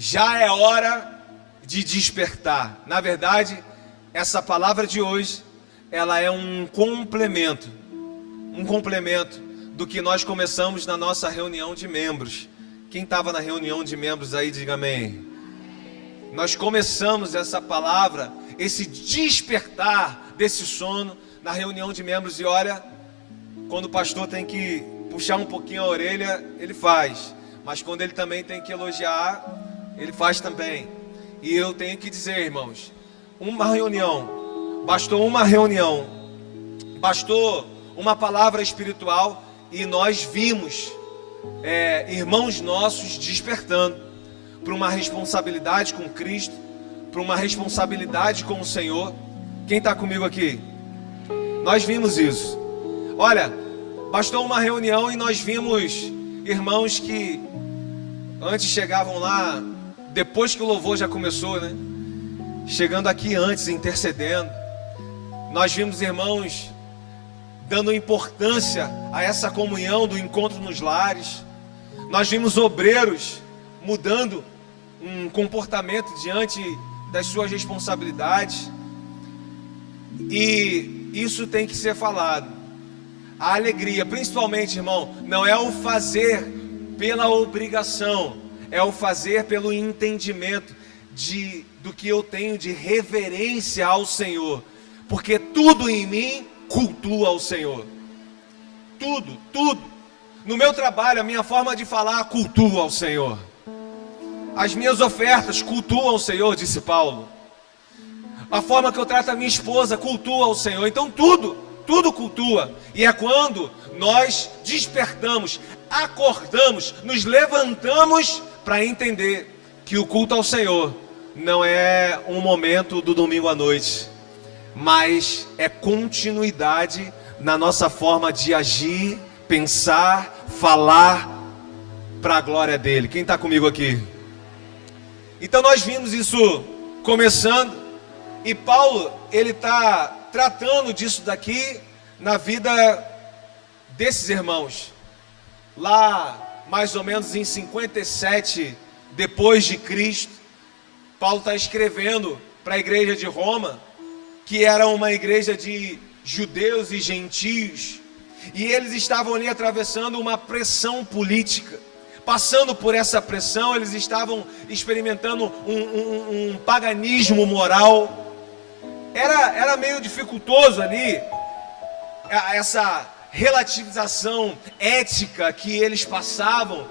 Já é hora de despertar. Na verdade, essa palavra de hoje, ela é um complemento do que nós começamos na nossa reunião de membros. Quem estava na reunião de membros aí, diga amém. Nós começamos essa palavra, esse despertar desse sono na reunião de membros. E olha, quando o pastor tem que puxar um pouquinho a orelha, ele faz. Mas quando ele também tem que elogiar, ele faz também. E eu tenho que dizer, irmãos, bastou uma reunião, bastou uma palavra espiritual e nós vimos irmãos nossos despertando para uma responsabilidade com Cristo, para uma responsabilidade com o Senhor. Quem está comigo aqui? Nós vimos isso. Olha, bastou uma reunião e nós vimos irmãos que antes chegavam lá, depois que o louvor já começou, né? Chegando aqui antes, intercedendo. Nós vimos irmãos dando importância a essa comunhão do encontro nos lares. Nós vimos obreiros mudando um comportamento diante das suas responsabilidades. E isso tem que ser falado. A alegria, principalmente, irmão, não é o fazer pela obrigação, é o fazer pelo entendimento do que eu tenho de reverência ao Senhor. Porque tudo em mim cultua ao Senhor. Tudo. No meu trabalho, a minha forma de falar cultua ao Senhor. As minhas ofertas cultuam ao Senhor, disse Paulo. A forma que eu trato a minha esposa cultua ao Senhor. Então tudo cultua. E é quando nós despertamos, acordamos, nos levantamos para entender que o culto ao Senhor não é um momento do domingo à noite, mas é continuidade na nossa forma de agir, pensar, falar para a glória dele. Quem está comigo aqui? Então nós vimos isso começando, e Paulo, ele está tratando disso daqui na vida desses irmãos. Lá, mais ou menos em 57 depois de Cristo, Paulo está escrevendo para a igreja de Roma, que era uma igreja de judeus e gentios, e eles estavam ali atravessando uma pressão política. Passando por essa pressão, eles estavam experimentando um paganismo moral. Era meio dificultoso ali, essa relativização ética que eles passavam.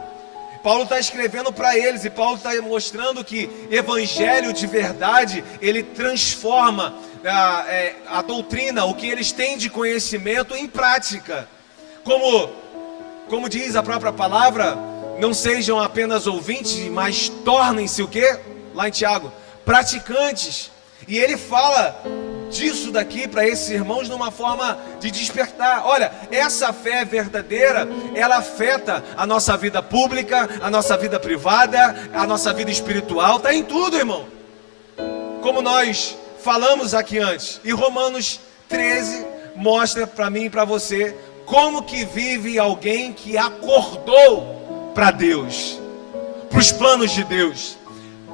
Paulo está escrevendo para eles, e Paulo está mostrando que evangelho de verdade, ele transforma a doutrina, o que eles têm de conhecimento, em prática. Como diz a própria palavra, não sejam apenas ouvintes, mas tornem-se o quê? Lá em Tiago, praticantes. E ele fala disso daqui para esses irmãos numa forma de despertar. Olha, essa fé verdadeira, ela afeta a nossa vida pública, a nossa vida privada, a nossa vida espiritual, está em tudo, irmão. Como nós falamos aqui antes, e Romanos 13 mostra para mim e para você como que vive alguém que acordou para Deus, para os planos de Deus,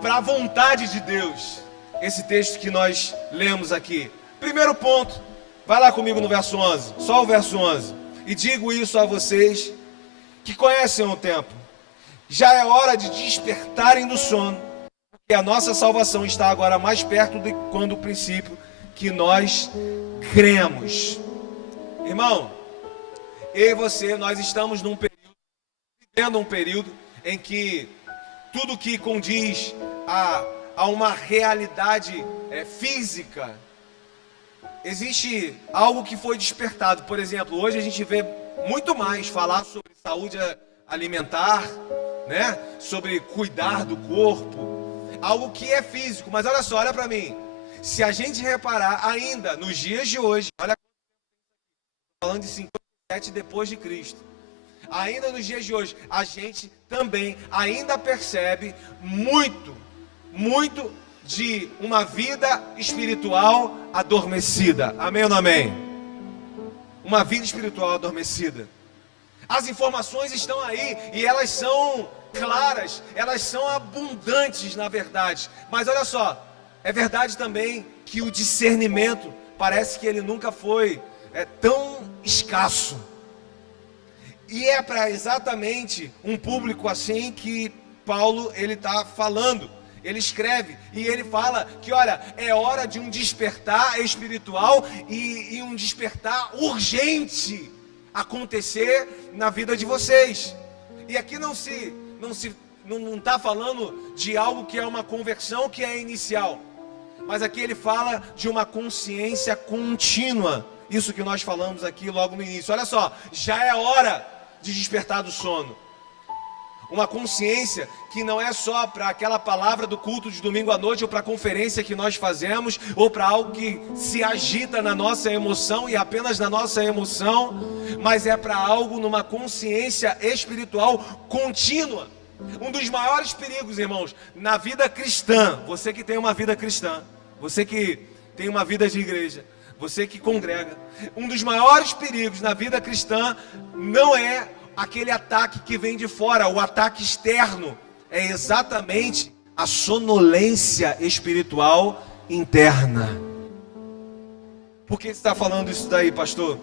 para a vontade de Deus. Esse texto que nós lemos aqui. Primeiro ponto, vai lá comigo no verso 11, só o verso 11. E digo isso a vocês que conhecem o tempo. Já é hora de despertarem do sono, porque a nossa salvação está agora mais perto do que quando o princípio que nós cremos. Irmão, eu e você, nós estamos vivendo um período em que tudo que condiz a uma realidade física, existe algo que foi despertado. Por exemplo, hoje a gente vê muito mais falar sobre saúde alimentar, né? Sobre cuidar do corpo, algo que é físico. Mas olha só, olha para mim, se a gente reparar ainda nos dias de hoje, olha, falando de 57 depois de Cristo, ainda nos dias de hoje, a gente também ainda percebe muito de uma vida espiritual adormecida. Amém ou não amém? Uma vida espiritual adormecida. As informações estão aí e elas são claras, elas são abundantes na verdade. Mas olha só, é verdade também que o discernimento parece que ele nunca foi tão escasso. E é para exatamente um público assim que Paulo ele está falando. Ele escreve e ele fala que, olha, é hora de um despertar espiritual e um despertar urgente acontecer na vida de vocês. E aqui não está falando de algo que é uma conversão que é inicial, mas aqui ele fala de uma consciência contínua. Isso que nós falamos aqui logo no início. Olha só, já é hora de despertar do sono. Uma consciência que não é só para aquela palavra do culto de domingo à noite, ou para a conferência que nós fazemos, ou para algo que se agita na nossa emoção e apenas na nossa emoção, mas é para algo numa consciência espiritual contínua. Um dos maiores perigos, irmãos, na vida cristã, você que tem uma vida cristã, você que tem uma vida de igreja, você que congrega, um dos maiores perigos na vida cristã não é aquele ataque que vem de fora, o ataque externo, é exatamente a sonolência espiritual interna. Por que você está falando isso daí, pastor?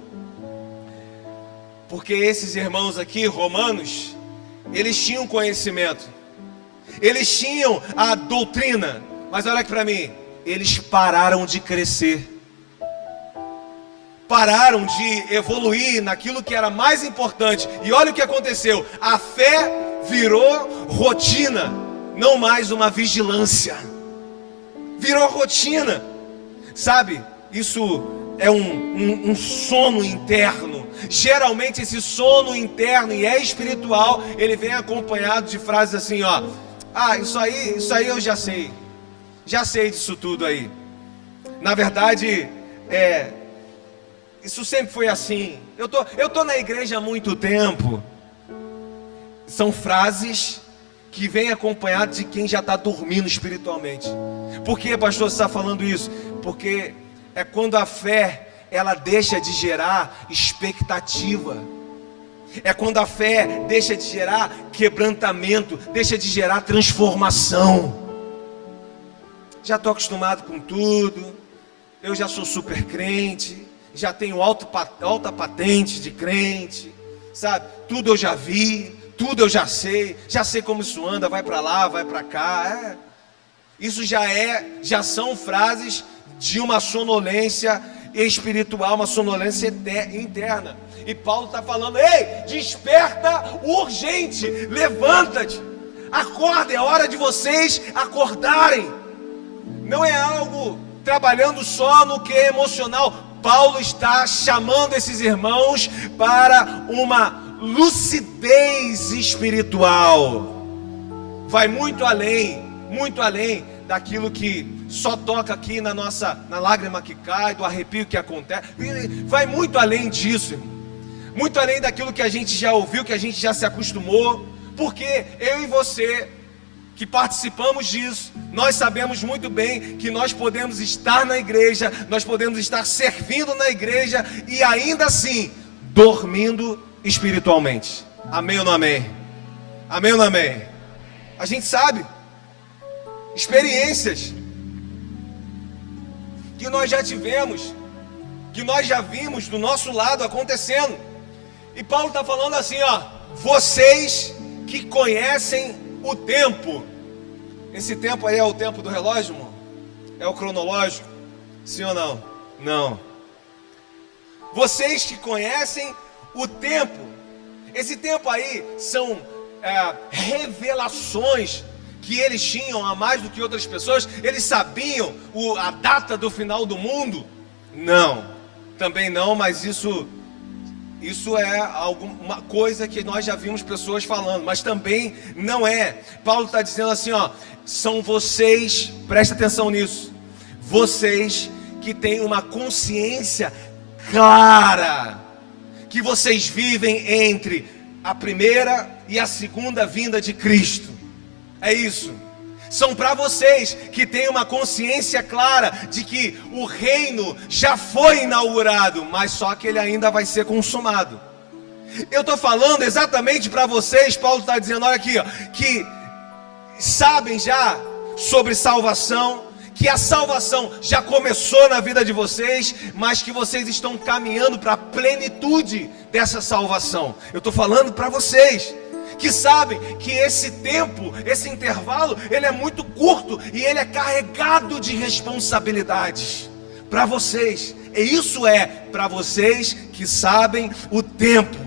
Porque esses irmãos aqui, romanos, eles tinham conhecimento, eles tinham a doutrina, mas olha aqui para mim, eles pararam de crescer, pararam de evoluir naquilo que era mais importante. E olha o que aconteceu, a fé virou rotina, não mais uma vigilância, virou rotina, sabe? Isso é um sono interno. Geralmente esse sono interno, e é espiritual, ele vem acompanhado de frases assim, ó: ah, isso aí eu já sei disso tudo aí. Na verdade, isso sempre foi assim. Eu tô na igreja há muito tempo. São frases que vêm acompanhadas de quem já está dormindo espiritualmente. Por que, pastor, você está falando isso? Porque é quando a fé ela deixa de gerar expectativa. É quando a fé deixa de gerar quebrantamento, deixa de gerar transformação. Já estou acostumado com tudo, eu já sou super crente, já tenho alta patente de crente, sabe? Tudo eu já vi, tudo eu já sei como isso anda, vai para lá, vai para cá. Isso já são frases de uma sonolência espiritual, uma sonolência interna. E Paulo está falando: ei, desperta urgente, levanta-te, acorda, é hora de vocês acordarem. Não é algo trabalhando só no que é emocional. Paulo está chamando esses irmãos para uma lucidez espiritual. Vai muito além daquilo que só toca aqui na lágrima que cai, do arrepio que acontece. Vai muito além disso, irmão. Muito além daquilo que a gente já ouviu, que a gente já se acostumou. Porque eu e você, que participamos disso, nós sabemos muito bem que nós podemos estar na igreja, nós podemos estar servindo na igreja e ainda assim dormindo espiritualmente. Amém ou não amém? Amém ou não amém? A gente sabe experiências que nós já tivemos, que nós já vimos do nosso lado acontecendo. E Paulo está falando assim, ó: vocês que conhecem o tempo. Esse tempo aí é o tempo do relógio, irmão? É o cronológico? Sim ou não? Não. Vocês que conhecem o tempo. Esse tempo aí são revelações que eles tinham a mais do que outras pessoas. Eles sabiam a data do final do mundo? Não, também não, mas isso é alguma coisa que nós já vimos pessoas falando, mas também não é. Paulo está dizendo assim, ó: são vocês, presta atenção nisso, vocês que têm uma consciência clara, que vocês vivem entre a primeira e a segunda vinda de Cristo. É isso. São para vocês que têm uma consciência clara de que o reino já foi inaugurado, mas só que ele ainda vai ser consumado. Eu estou falando exatamente para vocês, Paulo está dizendo, olha aqui, ó, que sabem já sobre salvação, que a salvação já começou na vida de vocês, mas que vocês estão caminhando para a plenitude dessa salvação. Eu estou falando para vocês que sabem que esse tempo, esse intervalo, ele é muito curto e ele é carregado de responsabilidades para vocês. E isso é para vocês que sabem o tempo.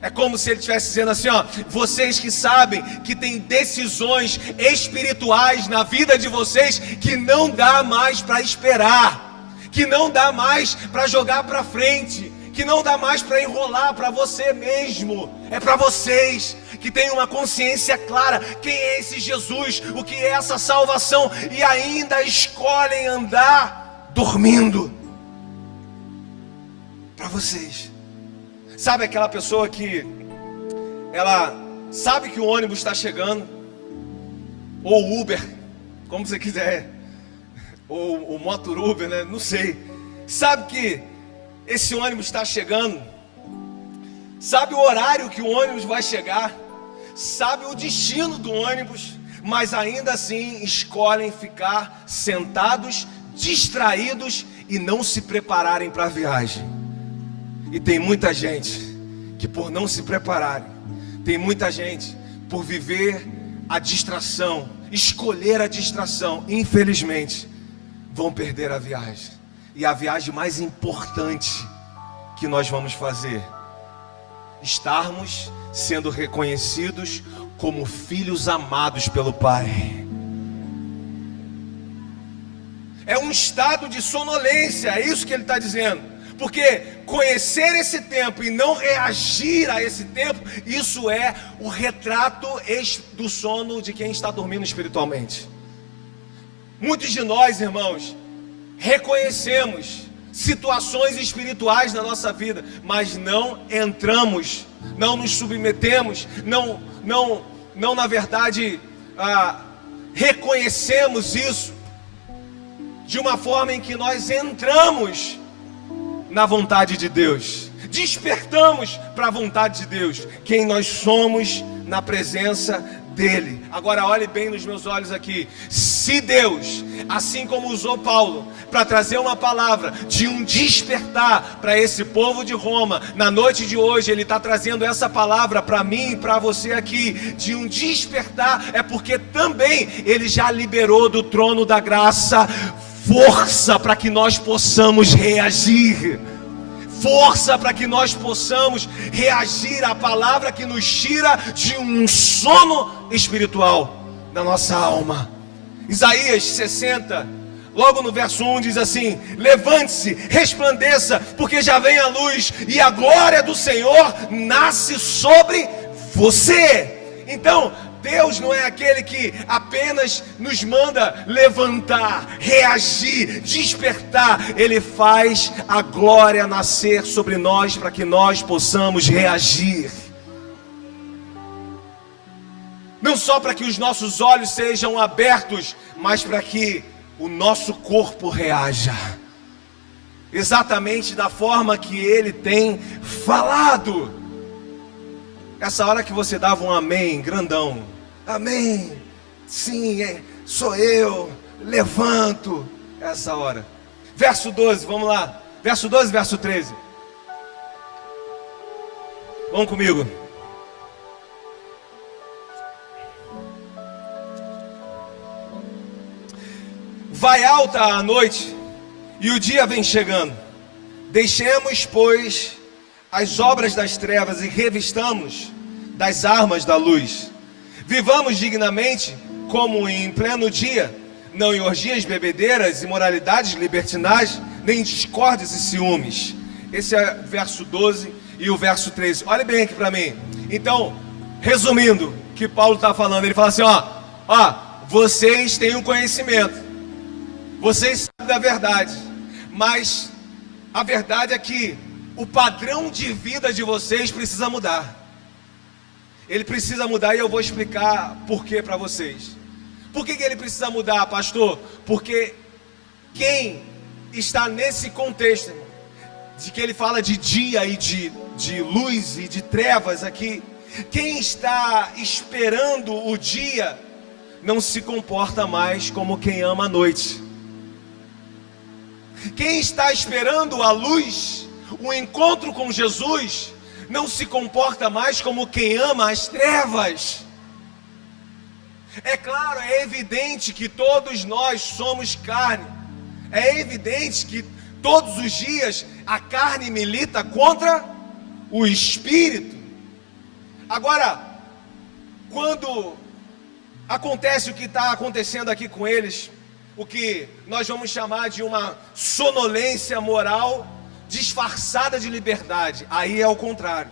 É como se ele estivesse dizendo assim, ó, vocês que sabem que tem decisões espirituais na vida de vocês que não dá mais para esperar, que não dá mais para jogar para frente, que não dá mais para enrolar para você mesmo. É para vocês que têm uma consciência clara, quem é esse Jesus, o que é essa salvação, e ainda escolhem andar dormindo. Para vocês. Sabe aquela pessoa que ela sabe que o ônibus está chegando, ou o Uber, como você quiser, ou o motor Uber, né? Não sei. Sabe que esse ônibus está chegando, sabe o horário que o ônibus vai chegar, sabe o destino do ônibus, mas ainda assim escolhem ficar sentados, distraídos e não se prepararem para a viagem. E tem muita gente que por não se prepararem, tem muita gente por viver a distração, escolher a distração, infelizmente, vão perder a viagem. E a viagem mais importante que nós vamos fazer, estarmos sendo reconhecidos como filhos amados pelo Pai. É um estado de sonolência, é isso que ele está dizendo. Porque conhecer esse tempo e não reagir a esse tempo, isso é o retrato do sono de quem está dormindo espiritualmente. Muitos de nós, irmãos, reconhecemos situações espirituais na nossa vida, mas não entramos, não nos submetemos, não na verdade reconhecemos isso de uma forma em que nós entramos na vontade de Deus, despertamos para a vontade de Deus, quem nós somos na presença dele. Agora olhe bem nos meus olhos aqui. Se Deus, assim como usou Paulo para trazer uma palavra de um despertar para esse povo de Roma, na noite de hoje ele está trazendo essa palavra para mim e para você aqui, de um despertar, é porque também ele já liberou do trono da graça força para que nós possamos reagir, força para que nós possamos reagir à palavra que nos tira de um sono espiritual na nossa alma. Isaías 60, logo no verso 1 diz assim: levante-se, resplandeça, porque já vem a luz e a glória do Senhor nasce sobre você. Então Deus não é aquele que apenas nos manda levantar, reagir, despertar. Ele faz a glória nascer sobre nós para que nós possamos reagir. Não só para que os nossos olhos sejam abertos, mas para que o nosso corpo reaja exatamente da forma que Ele tem falado. Essa hora que você dava um amém grandão, amém, sim, sou eu, levanto, essa hora. Verso 12, vamos lá, verso 12, verso 13, vamos comigo. Vai alta a noite e o dia vem chegando, deixemos, pois, as obras das trevas e revistamos das armas da luz. Vivamos dignamente como em pleno dia, não em orgias, bebedeiras, imoralidades, libertinagem, nem discórdias e ciúmes. Esse é o verso 12 e o verso 13. Olha bem aqui para mim. Então, resumindo o que Paulo está falando, ele fala assim, vocês têm um conhecimento, vocês sabem da verdade, mas a verdade é que o padrão de vida de vocês precisa mudar. Ele precisa mudar e eu vou explicar por que para vocês. Por que ele precisa mudar, pastor? Porque quem está nesse contexto, de que ele fala de dia e de de luz e de trevas aqui. Quem está esperando o dia não se comporta mais como quem ama a noite. Quem está esperando a luz, o encontro com Jesus, não se comporta mais como quem ama as trevas. É claro, é evidente que todos nós somos carne. É evidente que todos os dias a carne milita contra o espírito. Agora, quando acontece o que está acontecendo aqui com eles, o que nós vamos chamar de uma sonolência moral disfarçada de liberdade, aí é o contrário.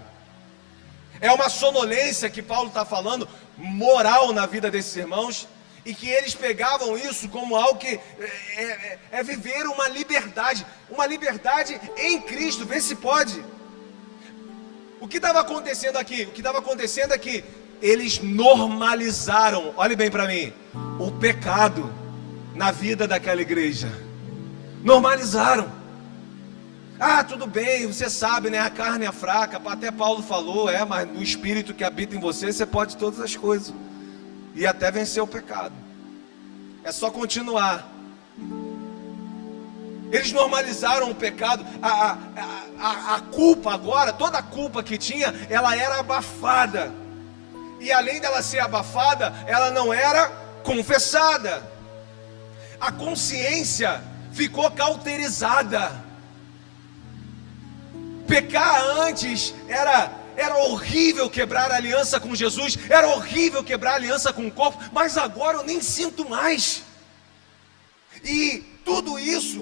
É uma sonolência que Paulo está falando, moral na vida desses irmãos, e que eles pegavam isso como algo que é viver uma liberdade em Cristo. Vê se pode. O que estava acontecendo aqui? O que estava acontecendo é que eles normalizaram, olhe bem para mim, o pecado na vida daquela igreja. Normalizaram. Ah, tudo bem, você sabe, né? A carne é fraca, até Paulo falou, mas no Espírito que habita em você, você pode todas as coisas, e até vencer o pecado. É só continuar. Eles normalizaram o pecado. A culpa agora, toda a culpa que tinha, ela era abafada. E além dela ser abafada, ela não era confessada. A consciência ficou cauterizada. Pecar antes era horrível, quebrar a aliança com Jesus, era horrível quebrar a aliança com o corpo, mas agora eu nem sinto mais. E tudo isso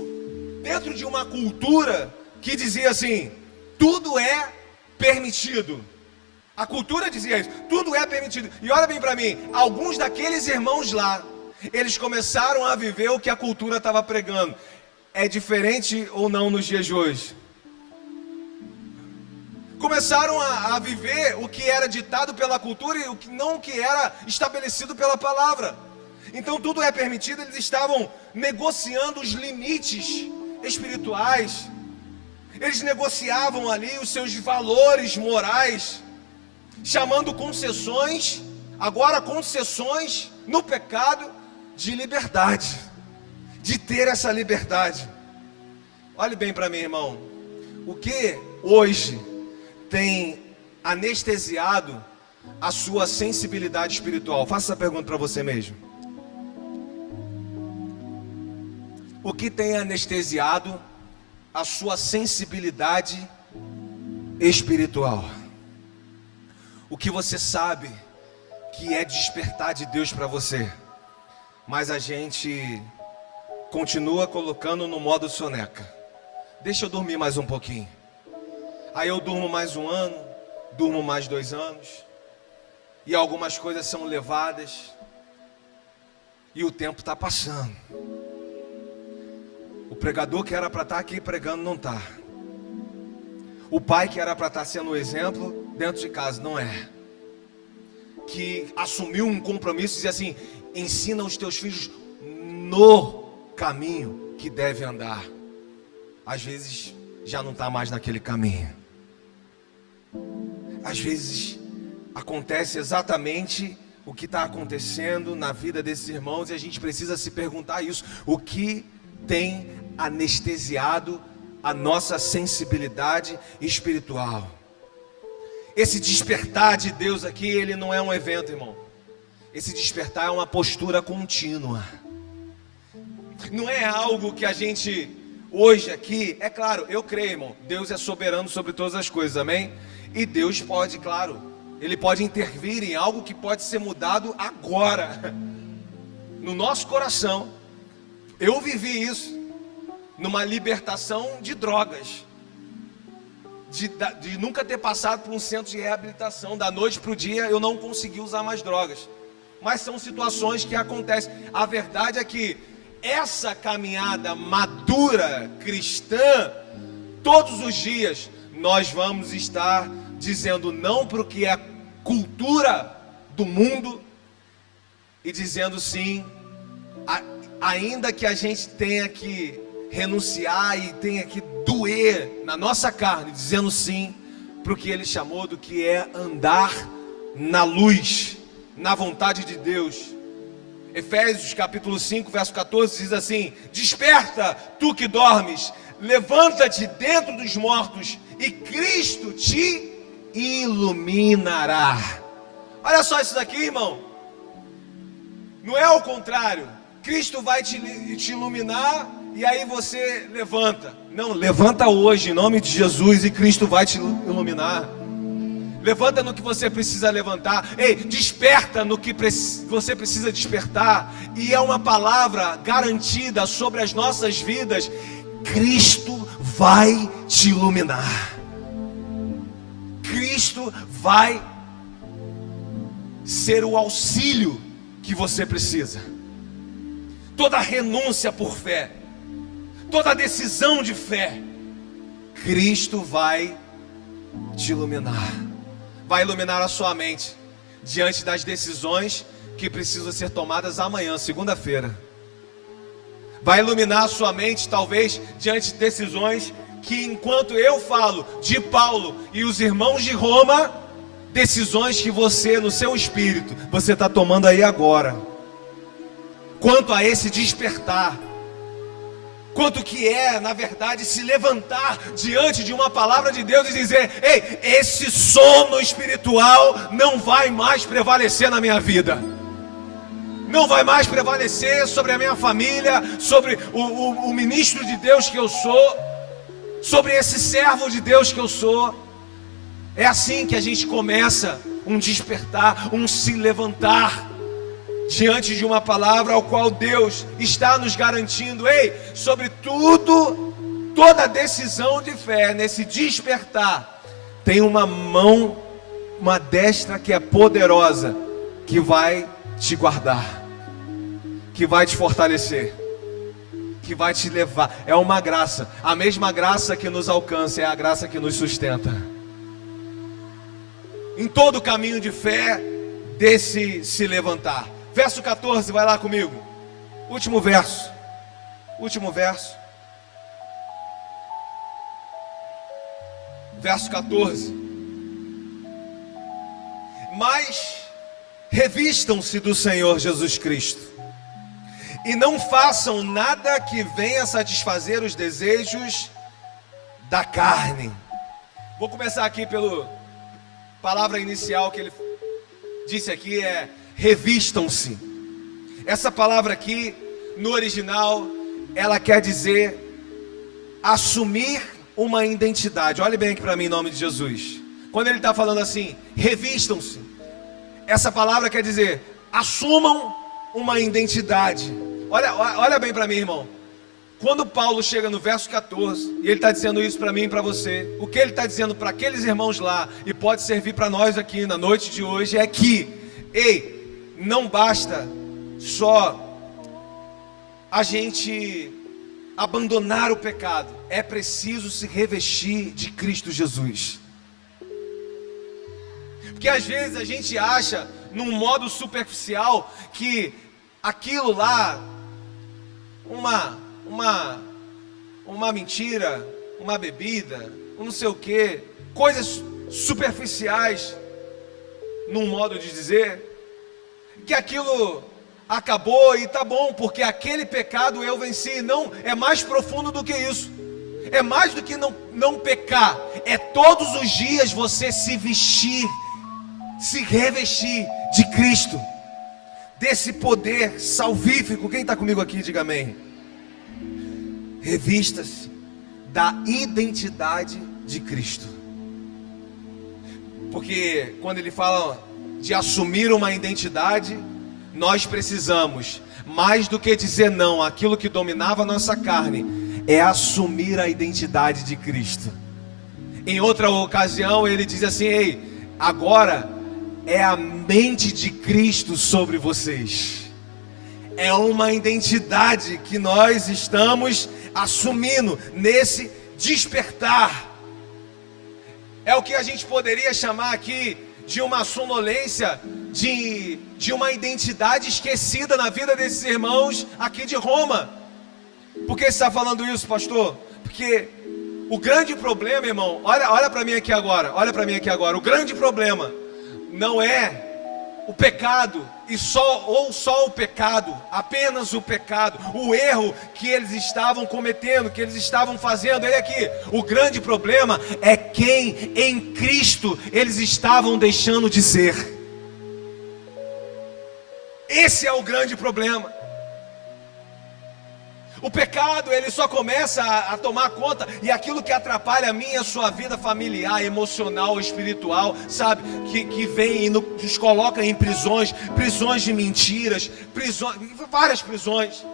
dentro de uma cultura que dizia assim: tudo é permitido. A cultura dizia isso, tudo é permitido. E olha bem para mim, alguns daqueles irmãos lá, eles começaram a viver o que a cultura estava pregando. É diferente ou não nos dias de hoje? Começaram a viver o que era ditado pela cultura e não o que era estabelecido pela palavra. Então tudo é permitido. Eles estavam negociando os limites espirituais. Eles negociavam ali os seus valores morais, chamando concessões, agora concessões no pecado, de liberdade, de ter essa liberdade. Olhe bem para mim, irmão. O que hoje tem anestesiado a sua sensibilidade espiritual? Faça essa pergunta para você mesmo. O que tem anestesiado a sua sensibilidade espiritual? O que você sabe que é despertar de Deus para você, mas a gente continua colocando no modo soneca. Deixa eu dormir mais um pouquinho. Aí eu durmo mais um ano, durmo mais 2 anos, e algumas coisas são levadas, e o tempo está passando. O pregador que era para estar aqui pregando não está. O pai que era para estar sendo o exemplo dentro de casa não é. Que assumiu um compromisso e dizia assim: ensina os teus filhos no caminho que deve andar. Às vezes já não está mais naquele caminho. Às vezes acontece exatamente o que está acontecendo na vida desses irmãos, e a gente precisa se perguntar isso: o que tem anestesiado a nossa sensibilidade espiritual? Esse despertar de Deus aqui, ele não é um evento, irmão. Esse despertar é uma postura contínua. Não é algo que a gente hoje aqui, é claro, eu creio, irmão, Deus é soberano sobre todas as coisas, amém? E Deus pode, claro, Ele pode intervir em algo que pode ser mudado agora, no nosso coração. Eu vivi isso, numa libertação de drogas, de nunca ter passado por um centro de reabilitação. Da noite para o dia eu não consegui usar mais drogas. Mas são situações que acontecem. A verdade é que essa caminhada madura cristã, todos os dias nós vamos estar dizendo não para o que é cultura do mundo e dizendo sim, ainda que a gente tenha que renunciar e tenha que doer na nossa carne, dizendo sim para o que ele chamou do que é andar na luz, na vontade de Deus. Efésios capítulo 5, verso 14 diz assim: desperta, tu que dormes, levanta-te dentro dos mortos e Cristo te iluminará. Olha só isso daqui, irmão. Não é ao contrário. Cristo vai te iluminar e aí você levanta. Não, levanta hoje em nome de Jesus e Cristo vai te iluminar. Levanta no que você precisa levantar. Ei, desperta no que você precisa despertar. E é uma palavra garantida sobre as nossas vidas. Cristo vai te iluminar. Cristo vai ser o auxílio que você precisa. Toda renúncia por fé, toda decisão de fé, Cristo vai te iluminar. Vai iluminar a sua mente diante das decisões que precisam ser tomadas amanhã, segunda-feira. Vai iluminar a sua mente, talvez, diante de decisões que, enquanto eu falo de Paulo e os irmãos de Roma, decisões que você, no seu espírito, você está tomando aí agora. Quanto a esse despertar, quanto que é, na verdade, se levantar diante de uma palavra de Deus e dizer: ei, esse sono espiritual não vai mais prevalecer na minha vida, não vai mais prevalecer sobre a minha família, sobre o ministro de Deus que eu sou, sobre esse servo de Deus que eu sou. É assim que a gente começa um despertar, um se levantar diante de uma palavra ao qual Deus está nos garantindo. Ei, sobre tudo, toda decisão de fé, nesse despertar, tem uma mão, uma destra que é poderosa, que vai te guardar, que vai te fortalecer, que vai te levar. É uma graça, a mesma graça que nos alcança, é a graça que nos sustenta. Em todo caminho de fé, desse se levantar. Verso 14, vai lá comigo. Último verso. Último verso. Verso 14. Mas revistam-se do Senhor Jesus Cristo e não façam nada que venha satisfazer os desejos da carne. Vou começar aqui pela palavra inicial que ele disse aqui, é revistam-se. Essa palavra aqui, no original, ela quer dizer assumir uma identidade. Olhe bem aqui para mim em nome de Jesus. Quando ele está falando assim, revistam-se, essa palavra quer dizer assumam uma identidade. Olha bem para mim, irmão. Quando Paulo chega no verso 14, e ele está dizendo isso para mim e para você, o que ele está dizendo para aqueles irmãos lá, e pode servir para nós aqui na noite de hoje, é que, ei, não basta só a gente abandonar o pecado, é preciso se revestir de Cristo Jesus. Porque às vezes a gente acha, num modo superficial, que aquilo lá, uma mentira, uma bebida, um não sei o que, coisas superficiais, num modo de dizer, que aquilo acabou e tá bom, porque aquele pecado eu venci. Não, é mais profundo do que isso. É mais do que não pecar. É todos os dias você se vestir, se revestir de Cristo, desse poder salvífico. Quem está comigo aqui, diga amém. Revista-se da identidade de Cristo. Porque quando ele fala de assumir uma identidade, nós precisamos, mais do que dizer não àquilo que dominava a nossa carne, é assumir a identidade de Cristo. Em outra ocasião ele diz assim: ei, agora é a mente de Cristo sobre vocês. É uma identidade que nós estamos assumindo nesse despertar. É o que a gente poderia chamar aqui de uma sonolência, de uma identidade esquecida na vida desses irmãos aqui de Roma. Por que você está falando isso, pastor? Porque O grande problema, irmão, olha para mim aqui agora, o grande problema não é o pecado, só o pecado, apenas o pecado, o erro que eles estavam cometendo, que eles estavam fazendo. Olha aqui, o grande problema é quem em Cristo eles estavam deixando de ser. Esse é o grande problema. O pecado, ele só começa a tomar conta, e aquilo que atrapalha a minha e a sua vida familiar, emocional, espiritual, sabe, que vem e nos coloca em prisões de mentiras, várias prisões.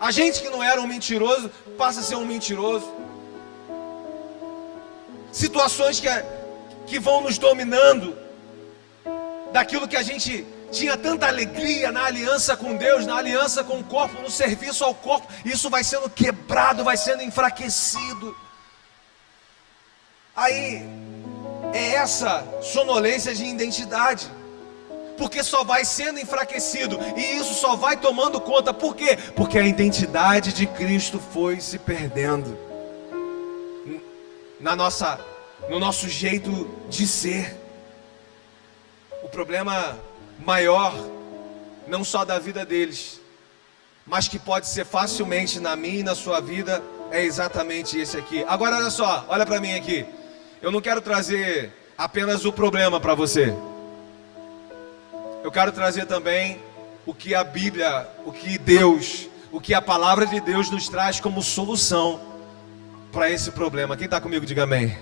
A gente que não era um mentiroso, passa a ser um mentiroso. Situações que vão nos dominando, daquilo que a gente tinha tanta alegria na aliança com Deus, na aliança com o corpo, no serviço ao corpo. Isso vai sendo quebrado, vai sendo enfraquecido. Aí é essa sonolência de identidade, porque só vai sendo enfraquecido, e isso só vai tomando conta. Por quê? Porque a identidade de Cristo foi se perdendo no nosso jeito de ser. O problema maior, não só da vida deles, mas que pode ser facilmente na minha e na sua vida, é exatamente esse aqui. Agora olha só, olha para mim aqui. Eu não quero trazer apenas o problema para você. Eu quero trazer também o que a Bíblia, o que a palavra de Deus nos traz como solução para esse problema. Quem está comigo, diga amém.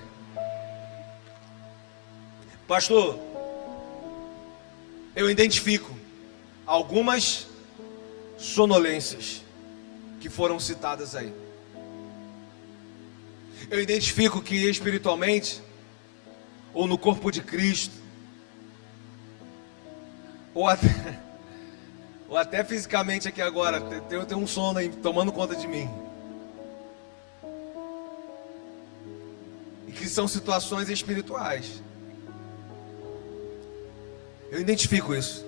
Pastor, eu identifico algumas sonolências que foram citadas aí. Eu identifico que espiritualmente, ou no corpo de Cristo, ou até fisicamente aqui agora, tem um sono aí tomando conta de mim. E que são situações espirituais. Eu identifico isso.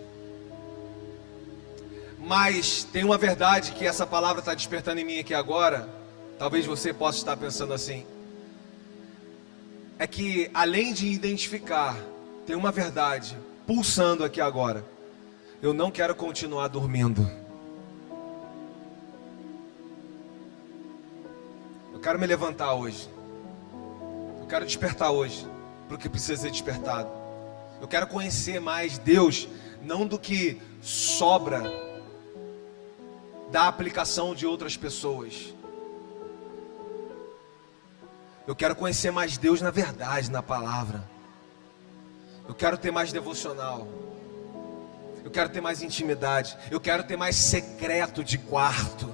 Mas tem uma verdade que essa palavra está despertando em mim aqui agora. Talvez você possa estar pensando assim. É que além de identificar, tem uma verdade pulsando aqui agora. Eu não quero continuar dormindo. Eu quero me levantar hoje. Eu quero despertar hoje para o que precisa ser despertado. Eu quero conhecer mais Deus, não do que sobra da aplicação de outras pessoas. Eu quero conhecer mais Deus na verdade, na palavra. Eu quero ter mais devocional. Eu quero ter mais intimidade. Eu quero ter mais secreto de quarto.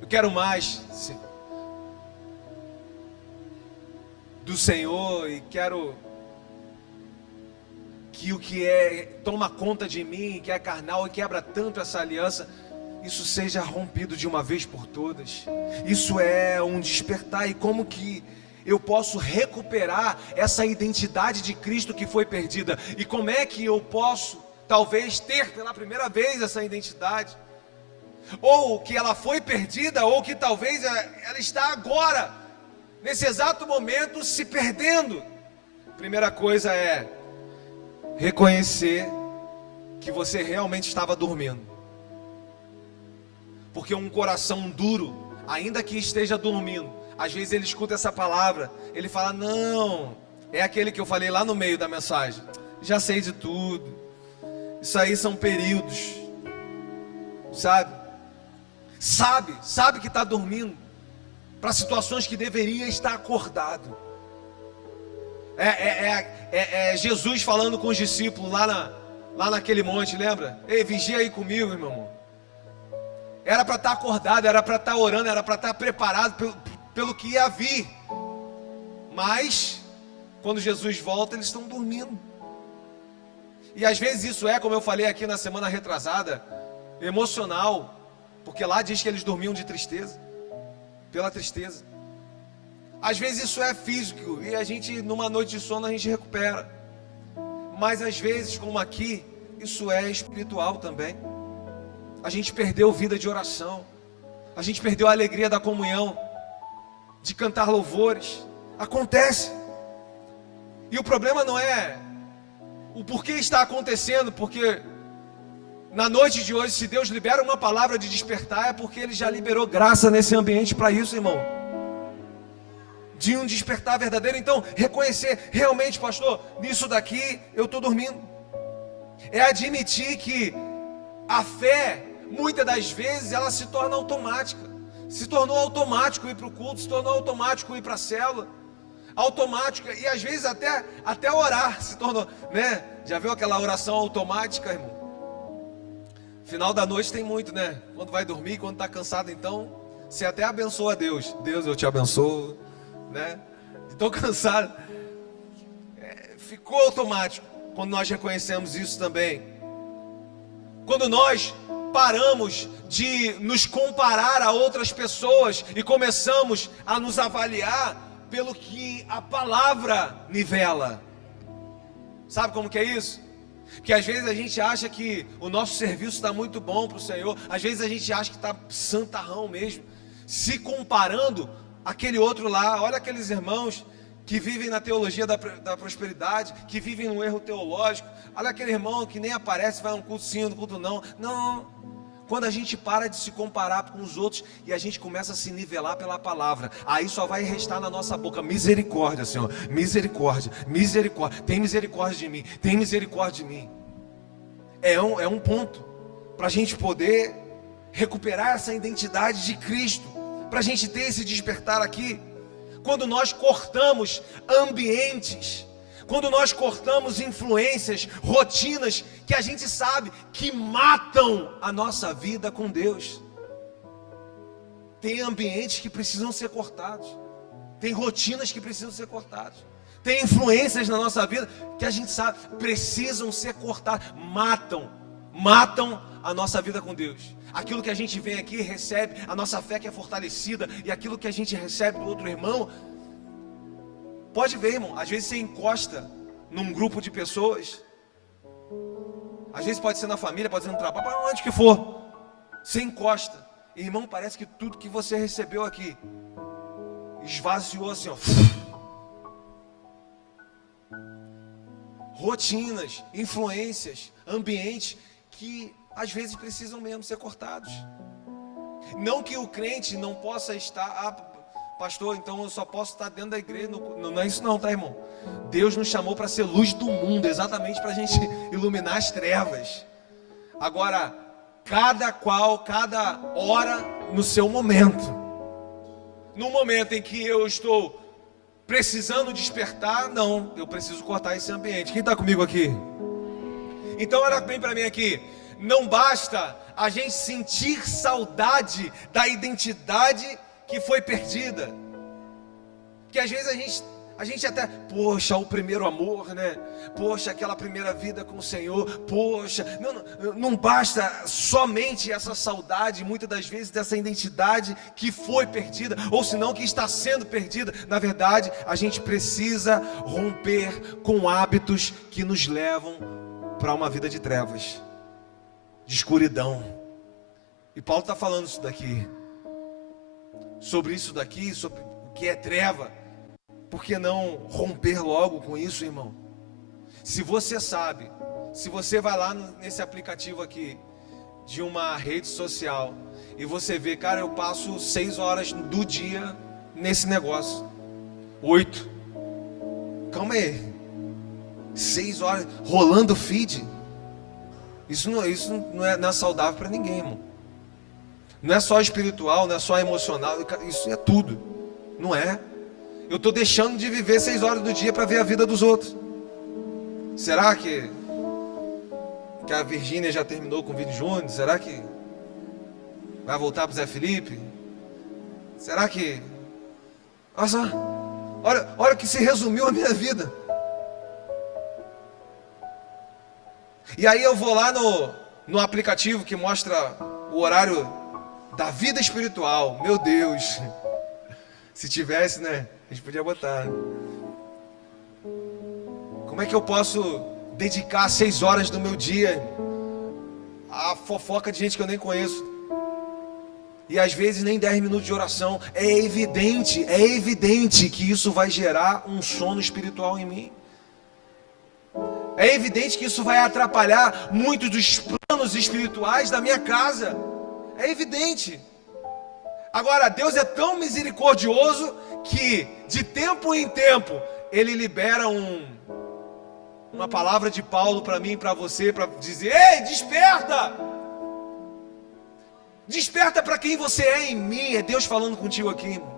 Eu quero mais do Senhor, e quero que o que toma conta de mim, que é carnal e quebra tanto essa aliança, isso seja rompido de uma vez por todas. Isso é um despertar. E como que eu posso recuperar essa identidade de Cristo que foi perdida? E como é que eu posso, talvez, ter pela primeira vez essa identidade? Ou que ela foi perdida, ou que talvez ela está agora, nesse exato momento, se perdendo. Primeira coisa é reconhecer que você realmente estava dormindo. Porque um coração duro, ainda que esteja dormindo, às vezes ele escuta essa palavra, ele fala: não, é aquele que eu falei lá no meio da mensagem, já sei de tudo, isso aí são períodos, sabe que está dormindo, para situações que deveria estar acordado. É Jesus falando com os discípulos lá naquele monte, lembra? Ei, vigia aí comigo, meu irmão. Era para estar acordado, era para estar orando, era para estar preparado pelo que ia vir. Mas, quando Jesus volta, eles estão dormindo. E às vezes isso é, como eu falei aqui na semana retrasada, emocional. Porque lá diz que eles dormiam de tristeza, pela tristeza. Às vezes isso é físico, e a gente, numa noite de sono, a gente recupera. Mas às vezes, como aqui, isso é espiritual também. A gente perdeu vida de oração. A gente perdeu a alegria da comunhão, de cantar louvores. Acontece. E o problema não é o porquê está acontecendo, porque na noite de hoje, se Deus libera uma palavra de despertar, é porque Ele já liberou graça nesse ambiente para isso, irmão. De um despertar verdadeiro. Então, reconhecer, realmente, pastor, nisso daqui eu estou dormindo. É admitir que a fé, muitas das vezes, ela se torna automática. Se tornou automático ir para o culto, se tornou automático ir para a célula. Automática, e às vezes até orar se tornou, né? Já viu aquela oração automática, irmão? Final da noite tem muito, né? Quando vai dormir, quando está cansado, então você até abençoa a Deus. Deus, eu te abençoo, né? Estou cansado. Ficou automático quando nós reconhecemos isso também. Quando nós paramos de nos comparar a outras pessoas e começamos a nos avaliar pelo que a palavra nivela. Sabe como que é isso? Que às vezes a gente acha que o nosso serviço está muito bom para o Senhor. Às vezes a gente acha que está santarrão mesmo, se comparando àquele outro lá. Olha aqueles irmãos que vivem na teologia da prosperidade, que vivem no erro teológico. Olha aquele irmão que nem aparece, vai a um culto sim, um culto não. Não. Quando a gente para de se comparar com os outros e a gente começa a se nivelar pela palavra, aí só vai restar na nossa boca misericórdia, Senhor, misericórdia, misericórdia, tem misericórdia de mim, tem misericórdia de mim. É um ponto para a gente poder recuperar essa identidade de Cristo, para a gente ter esse despertar aqui. Quando nós cortamos ambientes, quando nós cortamos influências, rotinas que a gente sabe que matam a nossa vida com Deus. Tem ambientes que precisam ser cortados. Tem rotinas que precisam ser cortadas. Tem influências na nossa vida que a gente sabe precisam ser cortadas. Matam a nossa vida com Deus. Aquilo que a gente vem aqui e recebe, a nossa fé que é fortalecida, e aquilo que a gente recebe do outro irmão. Pode ver, irmão, às vezes você encosta num grupo de pessoas, às vezes pode ser na família, pode ser no trabalho, onde que for, você encosta, e, irmão, parece que tudo que você recebeu aqui, esvaziou assim, ó. Rotinas, influências, ambientes, que às vezes precisam mesmo ser cortados. Não que o crente não possa estar... pastor, então eu só posso estar dentro da igreja. Não é isso não, tá, irmão? Deus nos chamou para ser luz do mundo, exatamente para a gente iluminar as trevas. Agora, cada hora no seu momento. No momento em que eu estou precisando despertar, não, eu preciso cortar esse ambiente. Quem está comigo aqui? Então olha bem para mim aqui. Não basta a gente sentir saudade da identidade que foi perdida, que às vezes a gente até, poxa, o primeiro amor, né? Poxa, aquela primeira vida com o Senhor, poxa, não basta somente essa saudade, muitas das vezes, dessa identidade que foi perdida, ou senão que está sendo perdida. Na verdade, a gente precisa romper com hábitos que nos levam para uma vida de trevas, de escuridão. E Paulo está falando isso daqui. Sobre isso daqui, sobre o que é treva. Por que não romper logo com isso, irmão? Se você sabe, se você vai lá nesse aplicativo aqui, de uma rede social, e você vê, cara, eu passo 6 horas do dia nesse negócio, 8, calma aí, 6 horas, rolando feed, isso não é saudável para ninguém, irmão. Não é só espiritual, não é só emocional, isso é tudo. Não é. Eu estou deixando de viver 6 horas do dia para ver a vida dos outros. Será que a Virgínia já terminou com o Vini Júnior? Será que vai voltar para o Zé Felipe? Será que... Olha só, olha que se resumiu a minha vida. E aí eu vou lá no aplicativo que mostra o horário da vida espiritual. Meu Deus, se tivesse, né, a gente podia botar. Como é que eu posso dedicar 6 horas do meu dia a fofoca de gente que eu nem conheço? e às vezes nem 10 minutos de oração. É evidente que isso vai gerar um sono espiritual em mim. É evidente que isso vai atrapalhar muitos dos planos espirituais da minha casa. É evidente. Agora, Deus é tão misericordioso que de tempo em tempo Ele libera uma palavra de Paulo para mim e para você, para dizer: ei, desperta! Desperta para quem você é em mim. É Deus falando contigo aqui, irmão.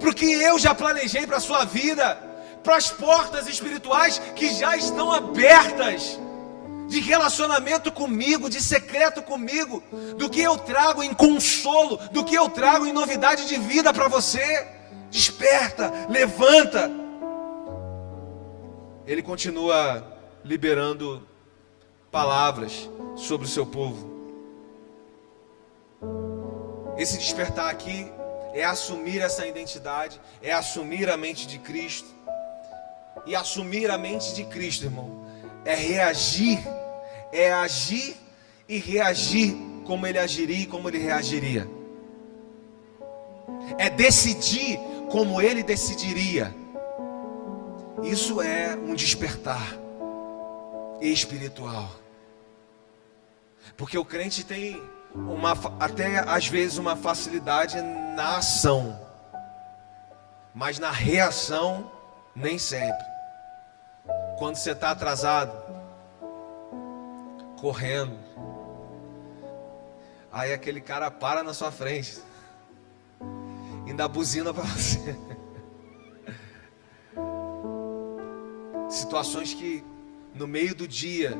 Porque eu já planejei para a sua vida, para as portas espirituais que já estão abertas, de relacionamento comigo, de secreto comigo, do que eu trago em consolo, do que eu trago em novidade de vida para você. Desperta, levanta. Ele continua liberando palavras sobre o seu povo. Esse despertar aqui é assumir essa identidade, é assumir a mente de Cristo. E assumir a mente de Cristo, irmão, é reagir, é agir e reagir como Ele agiria e como Ele reagiria. É decidir como Ele decidiria. Isso é um despertar espiritual. Porque o crente tem até às vezes uma facilidade na ação, mas na reação nem sempre. Quando você está atrasado, correndo, aí aquele cara para na sua frente, ainda buzina para você. Situações que no meio do dia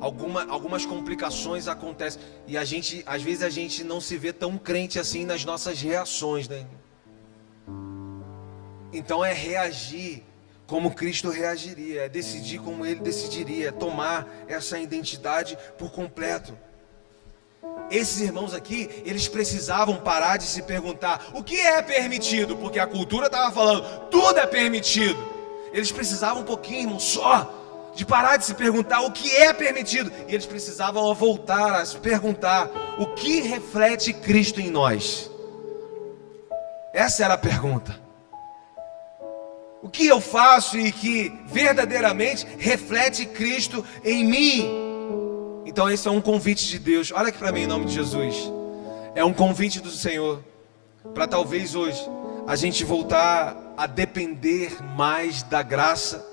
algumas complicações acontecem, e às vezes a gente não se vê tão crente assim nas nossas reações, né? Então é reagir como Cristo reagiria, é decidir como Ele decidiria, é tomar essa identidade por completo. Esses irmãos aqui, eles precisavam parar de se perguntar o que é permitido, porque a cultura estava falando tudo é permitido. Eles precisavam um pouquinho, irmão, só de parar de se perguntar o que é permitido, e eles precisavam voltar a se perguntar o que reflete Cristo em nós. Essa era a pergunta. O que eu faço e que verdadeiramente reflete Cristo em mim? Então esse é um convite de Deus. Olha aqui para mim em nome de Jesus. É um convite do Senhor para talvez hoje a gente voltar a depender mais da graça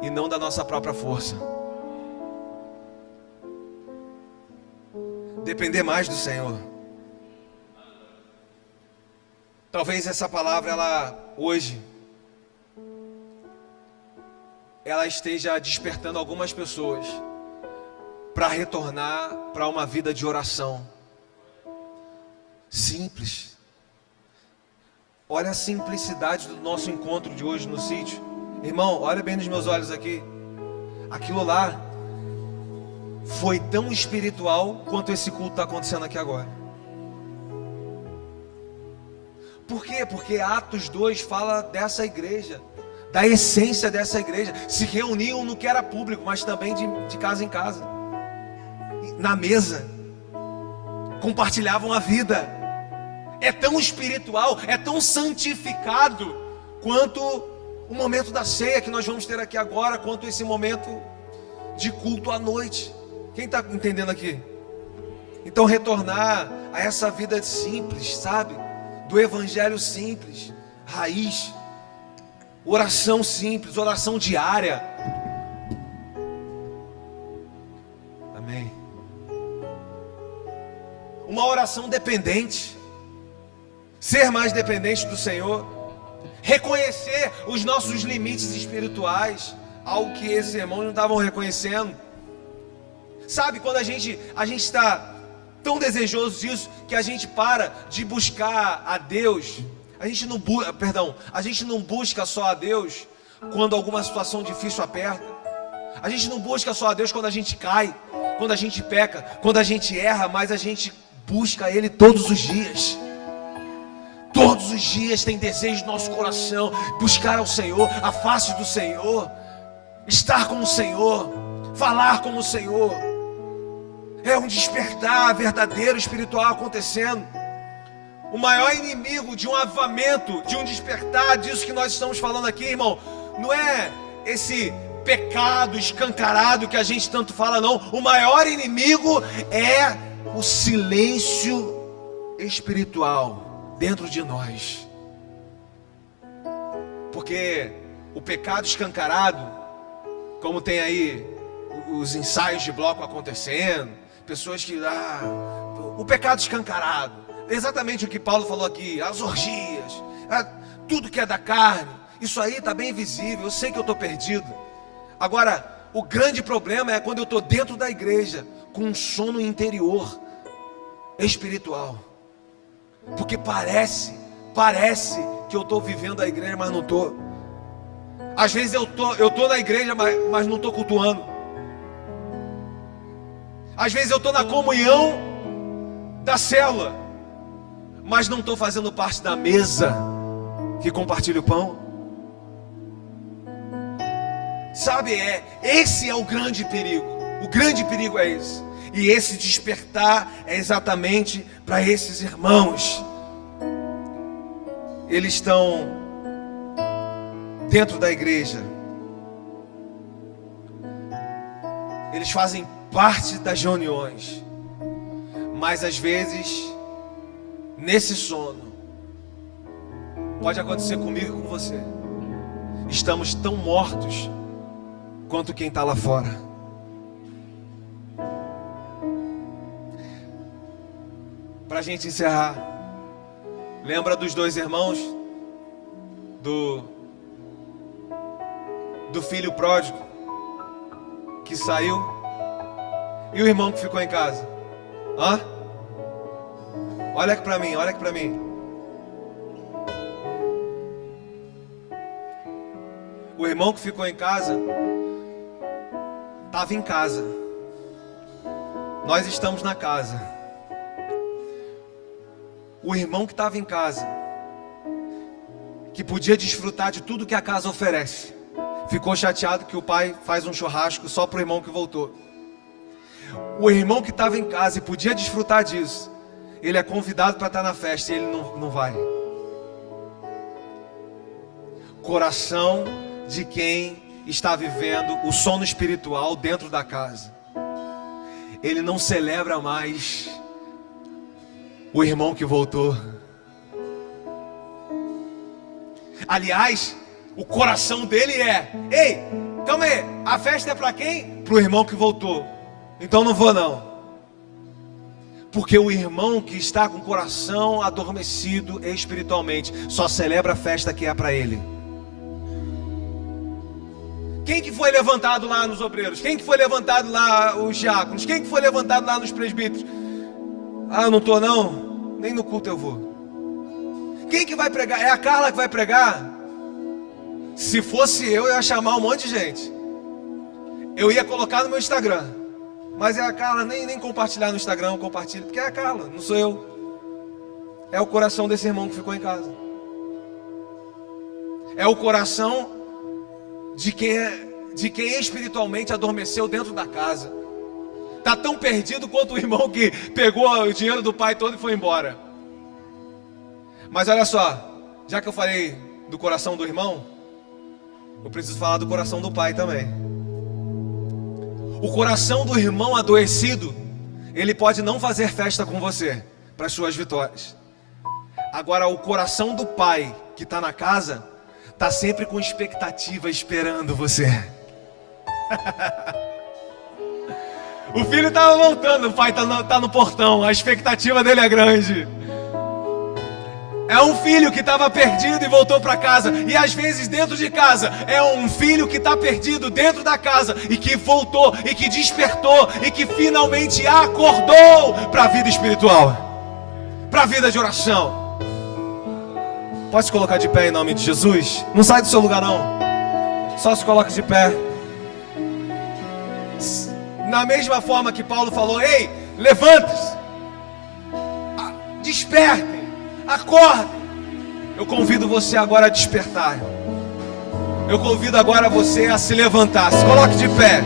e não da nossa própria força. Depender mais do Senhor. Talvez essa palavra, hoje, ela esteja despertando algumas pessoas para retornar para uma vida de oração simples. Olha a simplicidade do nosso encontro de hoje no sítio. Irmão, olha bem nos meus olhos aqui. Aquilo lá foi tão espiritual quanto esse culto está acontecendo aqui agora. Por quê? Porque Atos 2 fala dessa igreja, da essência dessa igreja. Se reuniam no que era público, mas também de casa em casa, na mesa, compartilhavam a vida. É tão espiritual, é tão santificado quanto o momento da ceia que nós vamos ter aqui agora, quanto esse momento de culto à noite. Quem está entendendo aqui? Então retornar a essa vida simples, sabe? Do evangelho simples, raiz, oração simples, oração diária. Amém. Uma oração dependente, ser mais dependente do Senhor, reconhecer os nossos limites espirituais, algo que esses irmãos não estavam reconhecendo. Sabe, quando a gente está tão desejoso disso, que a gente para de buscar a Deus, a gente não busca só a Deus quando alguma situação difícil aperta, a gente não busca só a Deus quando a gente cai, quando a gente peca, quando a gente erra, mas a gente busca Ele todos os dias. Todos os dias tem desejo no nosso coração, buscar ao Senhor, a face do Senhor, estar com o Senhor, falar com o Senhor. É um despertar verdadeiro espiritual acontecendo. O maior inimigo de um avivamento, de um despertar, disso que nós estamos falando aqui, irmão, não é esse pecado escancarado que a gente tanto fala, não. O maior inimigo é o silêncio espiritual dentro de nós. Porque o pecado escancarado, como tem aí os ensaios de bloco acontecendo, pessoas que, o pecado escancarado, exatamente o que Paulo falou aqui, as orgias, tudo que é da carne, isso aí está bem visível, eu sei que eu estou perdido. Agora, o grande problema é quando eu estou dentro da igreja, com um sono interior, espiritual, porque parece que eu estou vivendo a igreja, mas não estou. Às vezes eu tô na igreja, mas não estou cultuando. Às vezes eu estou na comunhão da célula, mas não estou fazendo parte da mesa que compartilha o pão. Sabe, esse é o grande perigo. O grande perigo é esse. E esse despertar é exatamente para esses irmãos. Eles estão dentro da igreja. Eles fazem parte das reuniões. Mas às vezes, nesse sono, pode acontecer comigo e com você. Estamos tão mortos quanto quem está lá fora. Para a gente encerrar, lembra dos dois irmãos do filho pródigo que saiu e o irmão que ficou em casa? Olha aqui para mim, olha aqui para mim. O irmão que ficou em casa estava em casa. Nós estamos na casa. O irmão que estava em casa, que podia desfrutar de tudo que a casa oferece, ficou chateado que o pai faz um churrasco só para o irmão que voltou. O irmão que estava em casa e podia desfrutar disso, ele é convidado para estar na festa e ele não vai. Coração de quem está vivendo o sono espiritual dentro da casa. Ele não celebra mais o irmão que voltou. Aliás, o coração dele ei, calma aí, a festa é para quem? Para o irmão que voltou. Então não vou não. Porque o irmão que está com o coração adormecido espiritualmente só celebra a festa que é para ele. Quem que foi levantado lá nos obreiros? Quem que foi levantado lá os diáconos? Quem que foi levantado lá nos presbíteros? Eu não estou não. Nem no culto eu vou. Quem que vai pregar? É a Carla que vai pregar? Se fosse eu ia chamar um monte de gente. Eu ia colocar no meu Instagram. Mas é a Carla, nem compartilhar no Instagram eu compartilho. Porque é a Carla, não sou eu. É o coração desse irmão que ficou em casa. É o coração de quem espiritualmente adormeceu dentro da casa. Está tão perdido quanto o irmão que pegou o dinheiro do pai todo e foi embora. Mas olha só, já que eu falei do coração do irmão, eu preciso falar do coração do pai também. O coração do irmão adoecido, ele pode não fazer festa com você para as suas vitórias. Agora o coração do pai que está na casa, está sempre com expectativa esperando você. O filho estava voltando, o pai está no portão, a expectativa dele é grande. É um filho que estava perdido e voltou para casa. E às vezes dentro de casa é um filho que está perdido dentro da casa e que voltou, e que despertou, e que finalmente acordou para a vida espiritual, para a vida de oração. Pode se colocar de pé em nome de Jesus? Não sai do seu lugar não. Só se coloca de pé. Na mesma forma que Paulo falou: ei, levanta-se, despertem, acordem. Eu convido você agora a despertar. Eu convido agora você a se levantar. Se coloque de pé.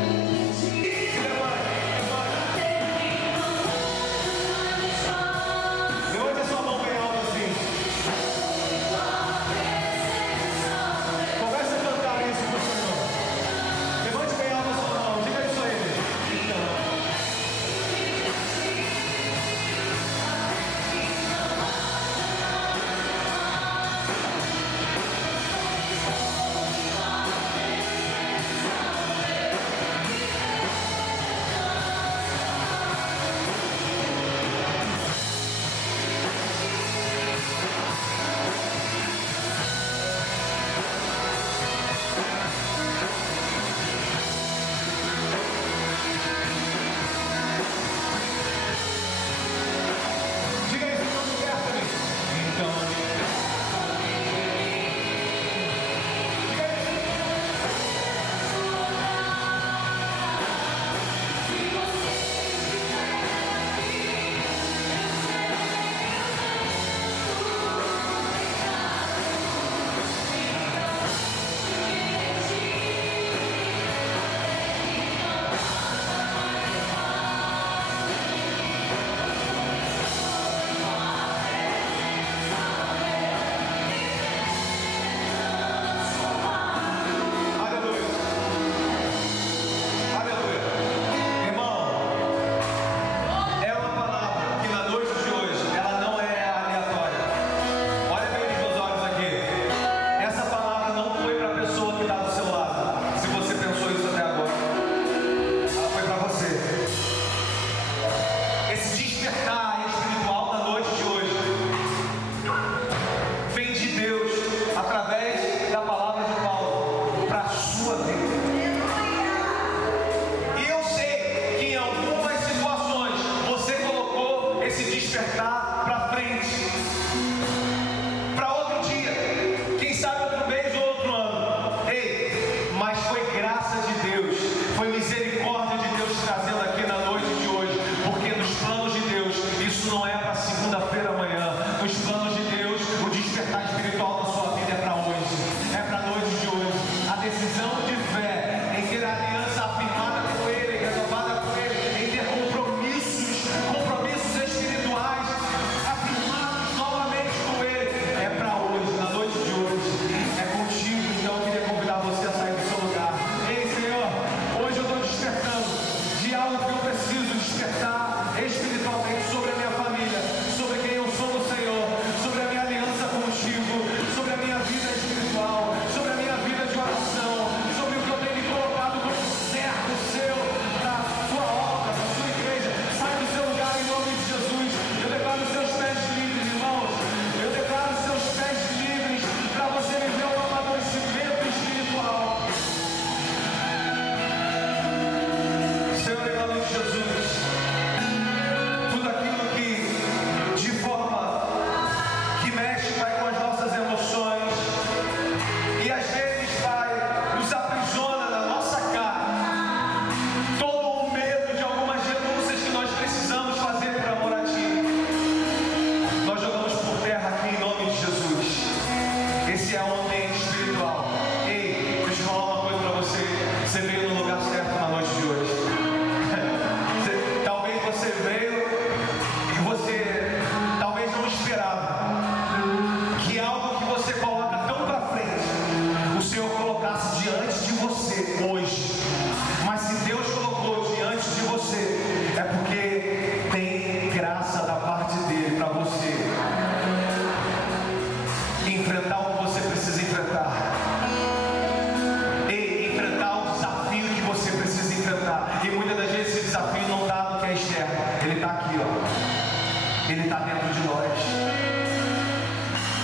Ele está dentro de nós.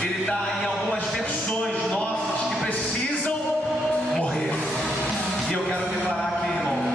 Ele está em algumas versões nossas que precisam morrer. E eu quero declarar aqui, irmão,